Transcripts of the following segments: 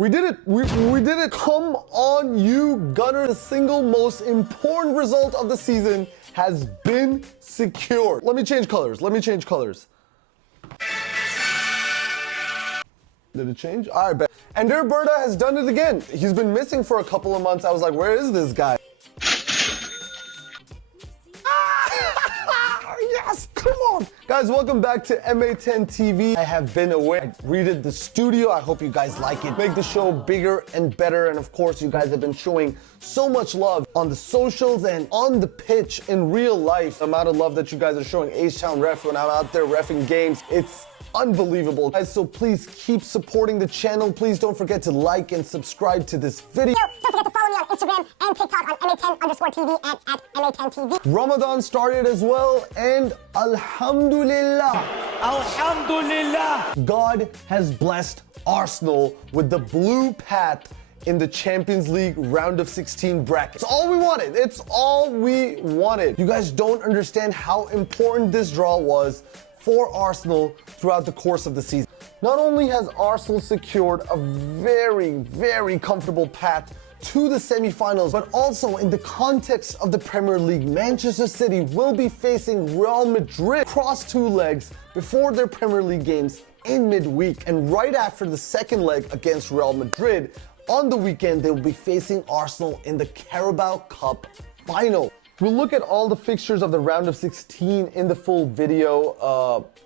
We did it. We did it. Come on, you Gunner. The single most important result of the season has been secured. Let me change colors. Did it change? All right, bet. And Berta has done it again. He's been missing for a couple of months. I was like, where is this guy? Yes, come on. Guys, welcome back to MA10 TV. I have been away. I redid the studio. I hope you guys like it. Make the show bigger and better. And of course, you guys have been showing so much love on the socials and on the pitch in real life. The amount of love that you guys are showing HtownRef when I'm out there reffing games, it's unbelievable. Guys, so please keep supporting the channel. Please don't forget to like and subscribe to this video. Don't forget to follow me on Instagram and TikTok on MA10_TV and at MA10 TV. Ramadan started as well, and Alhamdulillah. God has blessed Arsenal with the blue path in the Champions League round of 16 bracket. It's all we wanted. It's all we wanted. You guys don't understand how important this draw was for Arsenal throughout the course of the season. Not only has Arsenal secured a very, very comfortable path to the semi-finals, but also in the context of the Premier League, Manchester City will be facing Real Madrid across two legs before their Premier League games in midweek. And right after the second leg against Real Madrid, on the weekend, they will be facing Arsenal in the Carabao Cup final. We'll look at all the fixtures of the round of 16 in the full video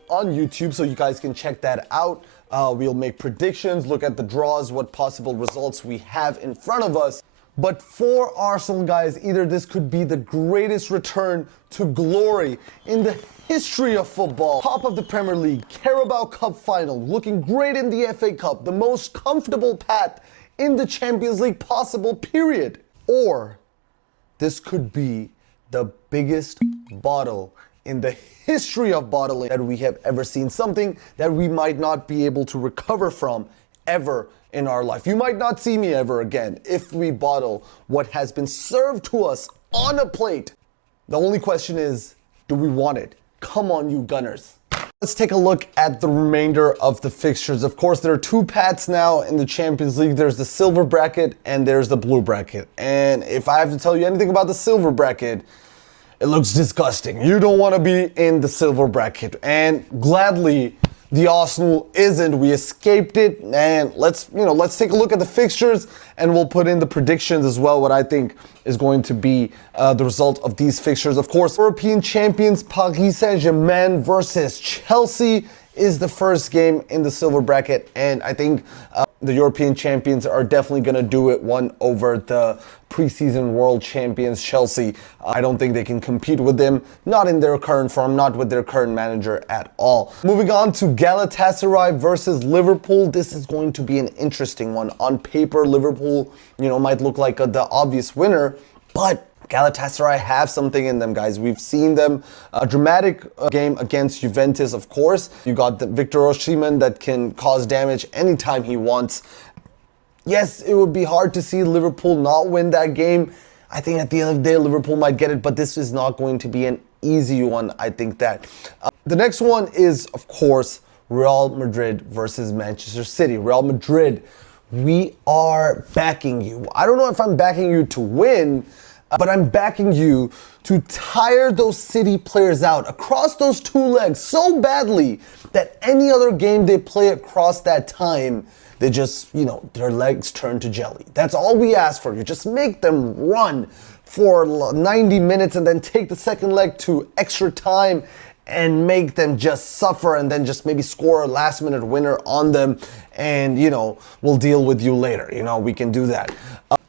on YouTube, so you guys can check that out. We'll make predictions, look at the draws, what possible results we have in front of us. But for Arsenal, guys, either this could be the greatest return to glory in the history of football. Top of the Premier League, Carabao Cup final, looking great in the FA Cup, the most comfortable path in the Champions League possible, period. Or this could be the biggest bottle in the history of bottling that we have ever seen, something that we might not be able to recover from ever in our life. You might not see me ever again if we bottle what has been served to us on a plate. The only question is, do we want it? Come on, you Gunners. Let's take a look at the remainder of the fixtures. Of course, there are two paths now in the Champions League. There's the silver bracket and there's the blue bracket. And if I have to tell you anything about the silver bracket, it looks disgusting. You don't want to be in the silver bracket. And gladly, the Arsenal isn't. We escaped it. And let's take a look at the fixtures and we'll put in the predictions as well, what I think is going to be the result of these fixtures. Of course, European champions Paris Saint-Germain versus Chelsea is the first game in the silver bracket. And I think the European champions are definitely going to do it, one over the preseason world champions Chelsea. I don't think they can compete with them, not in their current form, not with their current manager at all. Moving on to Galatasaray versus Liverpool. This is going to be an interesting one. On paper, Liverpool, might look like the obvious winner, but Galatasaray have something in them, guys. We've seen them. A dramatic game against Juventus, of course. You got the Victor Osimhen that can cause damage anytime he wants. Yes, it would be hard to see Liverpool not win that game. I think at the end of the day, Liverpool might get it, but this is not going to be an easy one, I think that. The next one is, of course, Real Madrid versus Manchester City. Real Madrid, we are backing you. I don't know if I'm backing you to win, but I'm backing you to tire those City players out across those two legs so badly that any other game they play across that time, they just, their legs turn to jelly. That's all we ask for. You just make them run for 90 minutes and then take the second leg to extra time and make them just suffer and then just maybe score a last minute winner on them and, we'll deal with you later. We can do that.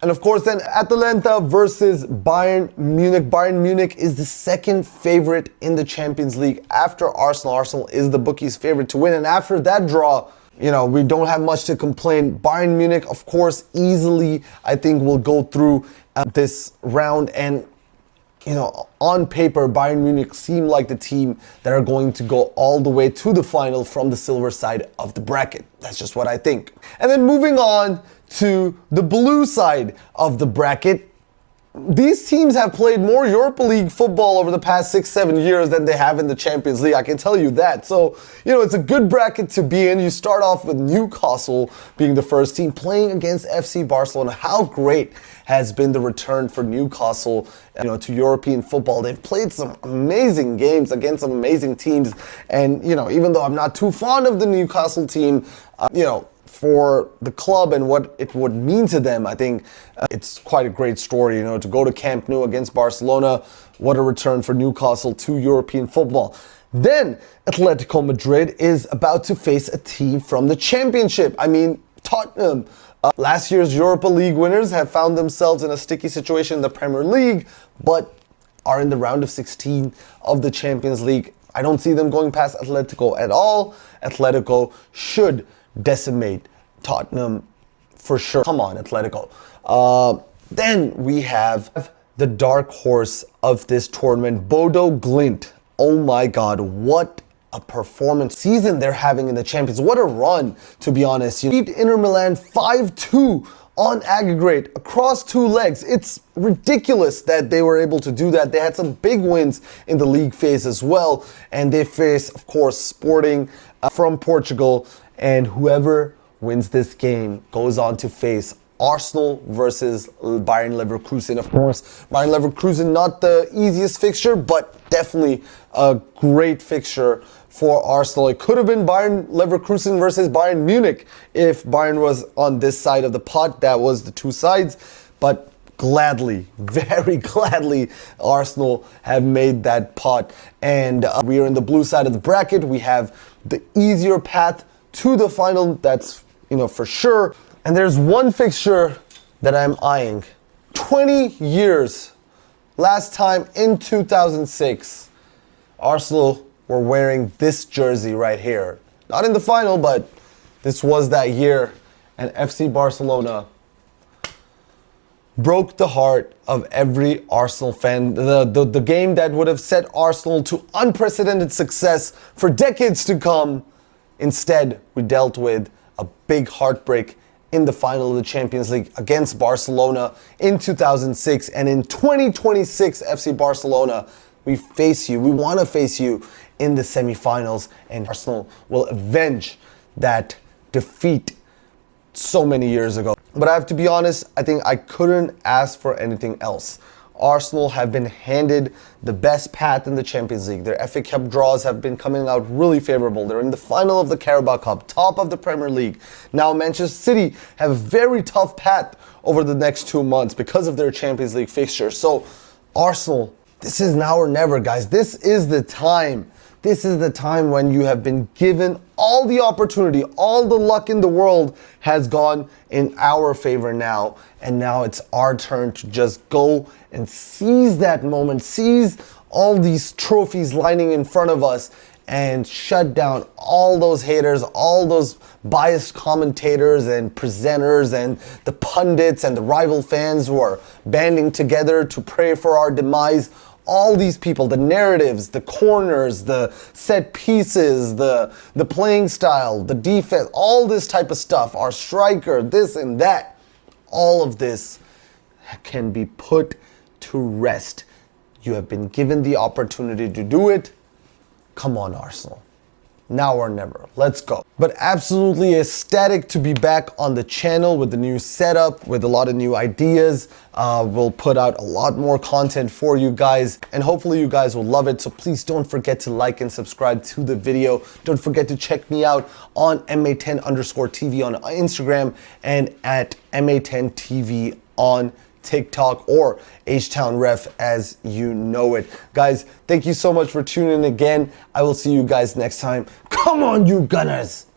And of course, then Atalanta versus Bayern Munich. Bayern Munich is the second favorite in the Champions League after Arsenal. Arsenal is the bookies' favorite to win. And after that draw, we don't have much to complain. Bayern Munich, of course, easily, I think, will go through this round. And, on paper, Bayern Munich seem like the team that are going to go all the way to the final from the silver side of the bracket. That's just what I think. And then moving on to the blue side of the bracket, these teams have played more Europa League football over the past 6-7 years than they have in the Champions League. I can tell you that. So, it's a good bracket to be in. You start off with Newcastle being the first team playing against FC Barcelona. How great has been the return for Newcastle, to European football. They've played some amazing games against some amazing teams. And, even though I'm not too fond of the Newcastle team, for the club and what it would mean to them, I think it's quite a great story, to go to Camp Nou against Barcelona. What a return for Newcastle to European football. Then Atletico Madrid is about to face a team from the Championship. Tottenham. Last year's Europa League winners have found themselves in a sticky situation in the Premier League, but are in the round of 16 of the Champions League. I don't see them going past Atletico at all. Atletico should decimate Tottenham for sure. Come on, Atletico. Then we have the dark horse of this tournament, Bodo Glimt. Oh my God, what a performance season they're having in the Champions. What a run, to be honest. You beat Inter Milan 5-2 on aggregate across 2 legs. It's ridiculous that they were able to do that. They had some big wins in the league phase as well. And they face, of course, Sporting from Portugal. And whoever wins this game goes on to face Arsenal versus Bayern Leverkusen. Of course, Bayern Leverkusen, not the easiest fixture, but definitely a great fixture for Arsenal. It could have been Bayern Leverkusen versus Bayern Munich if Bayern was on this side of the pot. That was the 2 sides. But gladly, very gladly, Arsenal have made that pot. And we are in the blue side of the bracket. We have the easier path to the final, that's, for sure. And there's one fixture that I'm eyeing. 20 years. Last time in 2006, Arsenal were wearing this jersey right here. Not in the final, but this was that year. And FC Barcelona broke the heart of every Arsenal fan. The game that would have set Arsenal to unprecedented success for decades to come. Instead, we dealt with a big heartbreak in the final of the Champions League against Barcelona in 2006. And in 2026, FC Barcelona, we face you. We want to face you in the semifinals. And Arsenal will avenge that defeat so many years ago. But I have to be honest, I think I couldn't ask for anything else. Arsenal have been handed the best path in the Champions League. Their FA Cup draws have been coming out really favorable. They're in the final of the Carabao Cup, top of the Premier League. Now Manchester City have a very tough path over the next 2 months because of their Champions League fixture. So Arsenal, this is now or never, guys. This is the time. This is the time when you have been given all the opportunity, all the luck in the world has gone in our favor now. And now it's our turn to just go and seize that moment, seize all these trophies lining in front of us and shut down all those haters, all those biased commentators and presenters and the pundits and the rival fans who are banding together to pray for our demise. All these people, the narratives, the corners, the set pieces, the playing style, the defense, all this type of stuff, our striker, this and that, all of this can be put to rest. You have been given the opportunity to do it. Come on, Arsenal. Now or never. Let's go. But absolutely ecstatic to be back on the channel with the new setup, with a lot of new ideas. We'll put out a lot more content for you guys, and hopefully you guys will love it. So please don't forget to like and subscribe to the video. Don't forget to check me out on MA10_TV on Instagram and at MA10 TV on TikTok, or HtownRef as you know it. Guys, thank you so much for tuning in again. I will see you guys next time. Come on, you Gunners!